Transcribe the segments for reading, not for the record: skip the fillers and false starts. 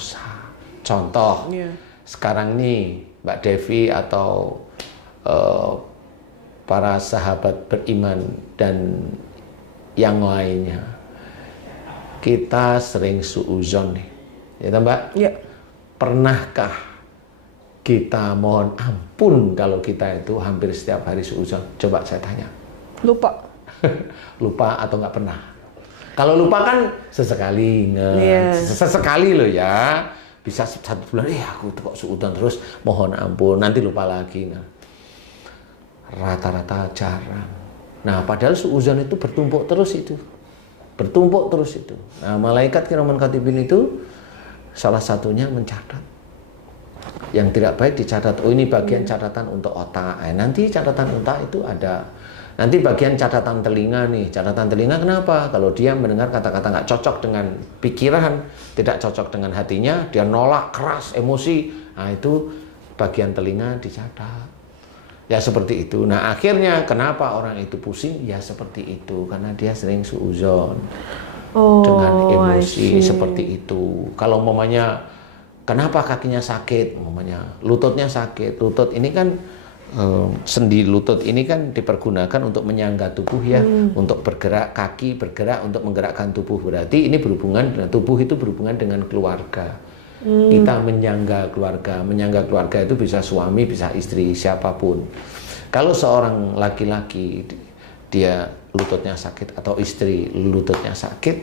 dosa. Contoh, sekarang nih Mbak Devi atau para sahabat beriman dan yang lainnya, kita sering suudzon nih, ya Mbak? Ya. Pernahkah kita mohon ampun kalau kita itu hampir setiap hari suudzon? Coba saya tanya. Lupa. Lupa atau nggak pernah? Kalau lupa kan sesekali, sesekali loh ya. Bisa 1 bulan, aku kok suudzon terus, mohon ampun, nanti lupa lagi. Nah, rata-rata jarang. Nah, padahal suudzon itu bertumpuk terus itu. Bertumpuk terus itu. Nah, malaikat kiraman katibin itu salah satunya mencatat. Yang tidak baik dicatat. Oh, ini bagian catatan untuk otak. Nanti catatan otak itu ada. Nanti bagian catatan telinga nih. Catatan telinga kenapa? Kalau dia mendengar kata-kata nggak cocok dengan pikiran, tidak cocok dengan hatinya, dia nolak keras, emosi. Nah, itu bagian telinga dicatat. Ya seperti itu. Nah, akhirnya kenapa orang itu pusing? Ya seperti itu. Karena dia sering suudzon. Dengan emosi seperti itu. Kalau umpamanya kenapa kakinya sakit? Umpamanya lututnya sakit. Lutut ini kan sendi lutut ini kan dipergunakan untuk menyangga tubuh ya, untuk bergerak, kaki bergerak untuk menggerakkan tubuh. Berarti ini berhubungan dengan tubuh, itu berhubungan dengan keluarga. Kita menyangga keluarga itu bisa suami, bisa istri, siapapun. Kalau seorang laki-laki dia lututnya sakit atau istri lututnya sakit,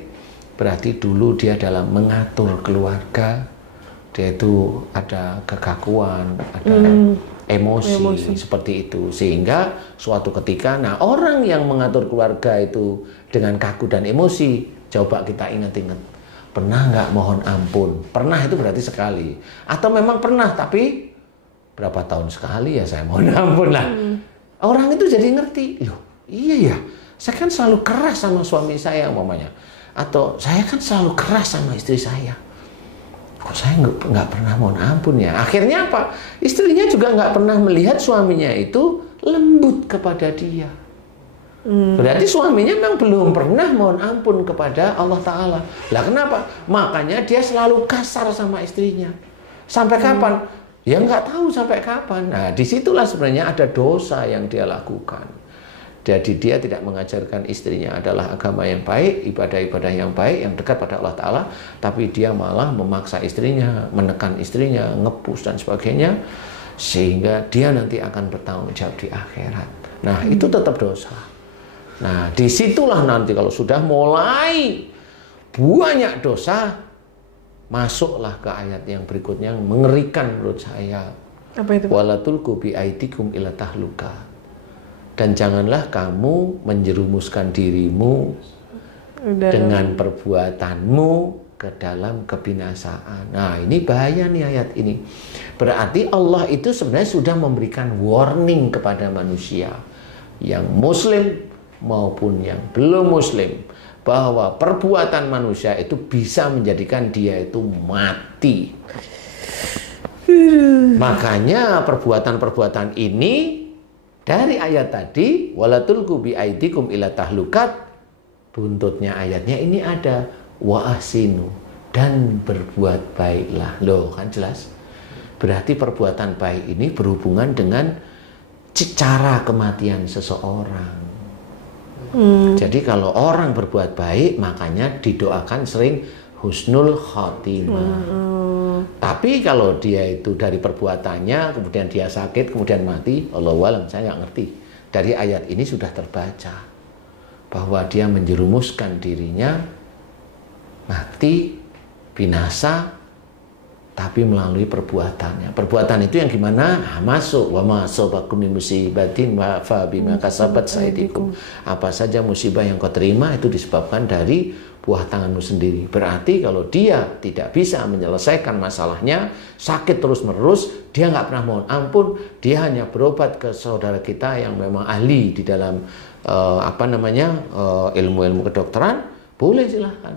berarti dulu dia dalam mengatur keluarga, dia itu ada kekakuan, ada emosi seperti itu, sehingga suatu ketika, nah orang yang mengatur keluarga itu dengan kaku dan emosi, coba kita ingat-ingat, pernah nggak mohon ampun? Pernah itu berarti sekali, atau memang pernah tapi berapa tahun sekali ya saya mohon ampun lah. Orang itu jadi ngerti, loh iya ya, saya kan selalu keras sama suami saya umpamanya, atau saya kan selalu keras sama istri saya. Kok saya nggak pernah mohon ampun ya? Akhirnya apa? Istrinya juga nggak pernah melihat suaminya itu lembut kepada dia. Berarti suaminya memang belum pernah mohon ampun kepada Allah Ta'ala. Lah kenapa? Makanya dia selalu kasar sama istrinya. Sampai kapan? Ya nggak tahu sampai kapan. Nah disitulah sebenarnya ada dosa yang dia lakukan. Jadi dia tidak mengajarkan istrinya adalah agama yang baik, ibadah-ibadah yang baik, yang dekat pada Allah Ta'ala, tapi dia malah memaksa istrinya, menekan istrinya, ngepus dan sebagainya, sehingga dia nanti akan bertanggung jawab di akhirat. Nah itu tetap dosa. Nah disitulah nanti kalau sudah mulai banyak dosa, masuklah ke ayat yang berikutnya yang mengerikan menurut saya. Apa itu? Wala tulqu bi aidikum ila tahluka. Dan janganlah kamu menjerumuskan dirimu dengan perbuatanmu ke dalam kebinasaan. Nah ini bahaya nih ayat ini. Berarti Allah itu sebenarnya sudah memberikan warning kepada manusia, yang muslim maupun yang belum muslim, bahwa perbuatan manusia itu bisa menjadikan dia itu mati. Makanya perbuatan-perbuatan ini dari ayat tadi, wala tulqu bi aidikum ila tahlukat, buntutnya ayatnya ini ada wa ahsinu, dan berbuat baiklah. Loh, kan jelas. Berarti perbuatan baik ini berhubungan dengan cara kematian seseorang. Jadi kalau orang berbuat baik, makanya didoakan sering husnul khotimah. Tapi kalau dia itu dari perbuatannya, kemudian dia sakit, kemudian mati, Allahu a'lam, saya nggak ngerti. Dari ayat ini sudah terbaca bahwa dia menjerumuskan dirinya mati, binasa, tapi melalui perbuatannya. Perbuatan itu yang gimana? Nah, masuk wa ma asabakum min musibatin wa fa bima kasabat saydikum. Apa saja musibah yang kau terima itu disebabkan dari buah tanganmu sendiri. Berarti kalau dia tidak bisa menyelesaikan masalahnya, sakit terus-menerus, dia nggak pernah mohon ampun, dia hanya berobat ke saudara kita yang memang ahli di dalam ilmu-ilmu kedokteran, boleh silahkan.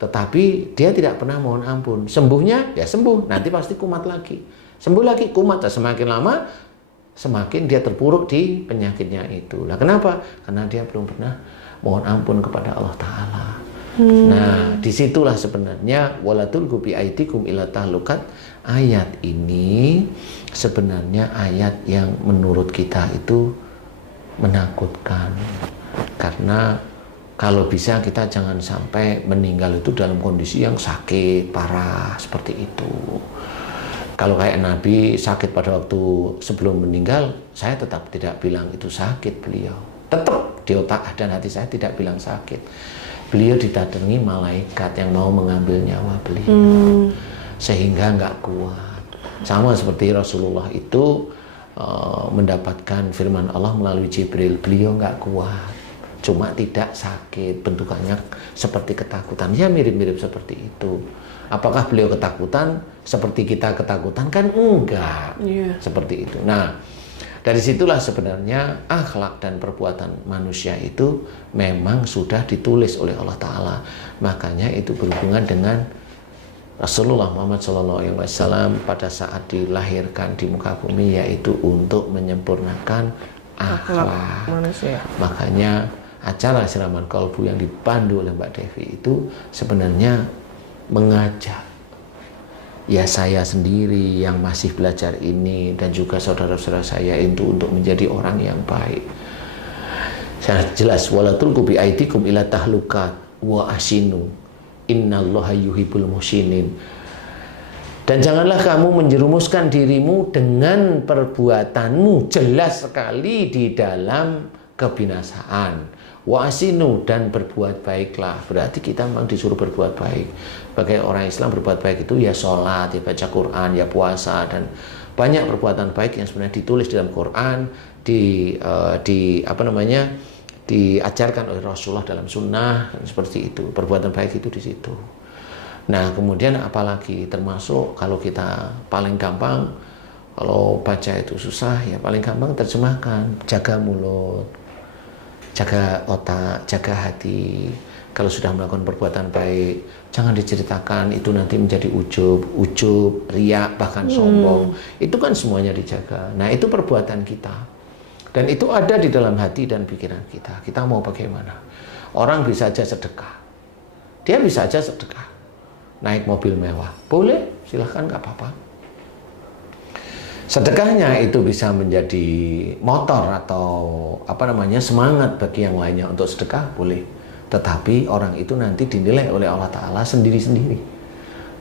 Tetapi dia tidak pernah mohon ampun. Sembuhnya ya sembuh, nanti pasti kumat lagi. Sembuh lagi kumat, semakin lama semakin dia terpuruk di penyakitnya itu. Nah kenapa? Karena dia belum pernah mohon ampun kepada Allah Ta'ala. Nah, disitulah sebenarnya walatul gubi aidikum ila tahlukat. Ayat ini sebenarnya ayat yang menurut kita itu menakutkan. Karena kalau bisa kita jangan sampai meninggal itu dalam kondisi yang sakit, parah, seperti itu. Kalau kayak Nabi sakit pada waktu sebelum meninggal, saya tetap tidak bilang itu sakit beliau. Tetap di otak dan hati saya tidak bilang sakit. Beliau didatangi malaikat yang mau mengambil nyawa beliau. Sehingga nggak kuat. Sama seperti Rasulullah itu mendapatkan firman Allah melalui Jibril. Beliau nggak kuat. Cuma tidak sakit. Bentukannya seperti ketakutan. Ya mirip-mirip seperti itu. Apakah beliau ketakutan seperti kita ketakutan? Kan enggak. Seperti itu. Nah, dari situlah sebenarnya akhlak dan perbuatan manusia itu memang sudah ditulis oleh Allah Ta'ala. Makanya itu berhubungan dengan Rasulullah Muhammad SAW pada saat dilahirkan di muka bumi, yaitu untuk menyempurnakan akhlak manusia. Makanya acara Siraman Kolbu yang dipandu oleh Mbak Devi itu sebenarnya mengajak ya saya sendiri yang masih belajar ini dan juga saudara-saudara saya itu untuk menjadi orang yang baik. Saya jelas wala tulqu bi aidikum ila tahlukat wa asinu innallaha yuhibbul muhsinin. Dan janganlah kamu menjerumuskan dirimu dengan perbuatanmu, jelas sekali di dalam kebinasaan. Wa asinu, dan berbuat baiklah. Berarti kita memang disuruh berbuat baik. Sebagai orang Islam berbuat baik itu ya sholat, ya baca Quran, ya puasa, dan banyak perbuatan baik yang sebenarnya ditulis dalam Quran, diajarkan oleh Rasulullah dalam sunnah, dan seperti itu. Perbuatan baik itu di situ. Nah, kemudian apalagi termasuk kalau kita paling gampang, kalau baca itu susah, ya paling gampang terjemahkan, jaga mulut, jaga otak, jaga hati. Kalau sudah melakukan perbuatan baik, jangan diceritakan, itu nanti menjadi ujub, riak, bahkan sombong. Itu kan semuanya dijaga. Nah, itu perbuatan kita. Dan itu ada di dalam hati dan pikiran kita. Kita mau bagaimana? Orang bisa aja sedekah. Dia bisa aja sedekah. Naik mobil mewah. Boleh, silahkan, nggak apa-apa. Sedekahnya itu bisa menjadi motor atau semangat bagi yang lainnya untuk sedekah, boleh. Tetapi orang itu nanti dinilai oleh Allah Ta'ala sendiri-sendiri.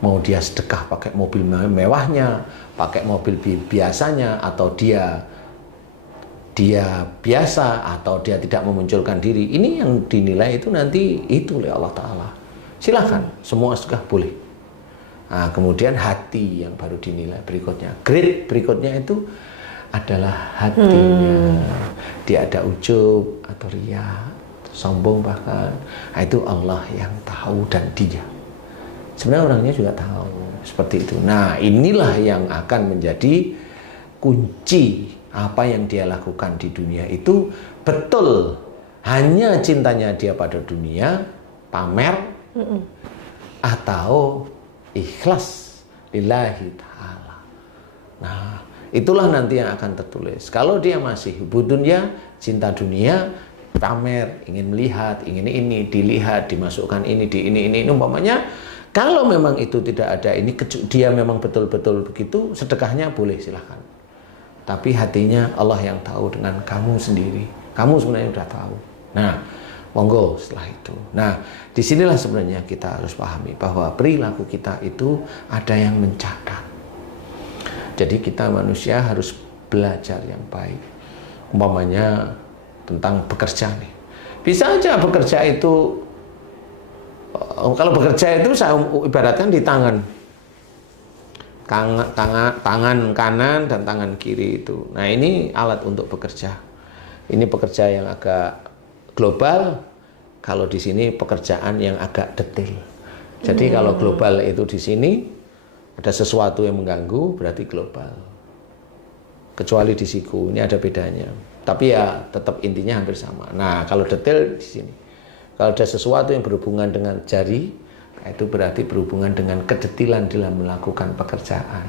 Mau dia sedekah pakai mobil mewahnya, pakai mobil biasanya, atau dia biasa, atau dia tidak memunculkan diri. Ini yang dinilai itu nanti itu oleh Allah Ta'ala. Silahkan, semua sedekah boleh. Nah, kemudian hati yang baru dinilai berikutnya. Grade berikutnya itu adalah hatinya. Dia ada ujub atau riya, sombong bahkan. Nah, itu Allah yang tahu dan dia. Sebenarnya orangnya juga tahu seperti itu. Nah, inilah yang akan menjadi kunci apa yang dia lakukan di dunia itu betul hanya cintanya dia pada dunia, pamer, atau ikhlas lillahi ta'ala. Nah, itulah nanti yang akan tertulis. Kalau dia masih hubud dunya, cinta dunia, pamer, ingin melihat, ingin ini, dilihat, dimasukkan ini, di ini, umpamanya, kalau memang itu tidak ada ini, dia memang betul-betul begitu, sedekahnya boleh, silahkan. Tapi hatinya Allah yang tahu dengan kamu sendiri. Kamu sebenarnya sudah tahu. Nah, monggo setelah itu. Nah, disinilah sebenarnya kita harus pahami bahwa perilaku kita itu ada yang mencatat. Jadi kita manusia harus belajar yang baik. Umpamanya tentang bekerja nih. Bisa aja bekerja itu, kalau bekerja itu saya ibaratkan di tangan kanan dan tangan kiri itu. Nah, ini alat untuk bekerja. Ini pekerja yang agak global, kalau di sini pekerjaan yang agak detail. Jadi kalau global itu di sini ada sesuatu yang mengganggu, berarti global. Kecuali di siku, ini ada bedanya. Tapi ya tetap intinya hampir sama. Nah, kalau detail di sini. Kalau ada sesuatu yang berhubungan dengan jari, itu berarti berhubungan dengan kedetilan dalam melakukan pekerjaan.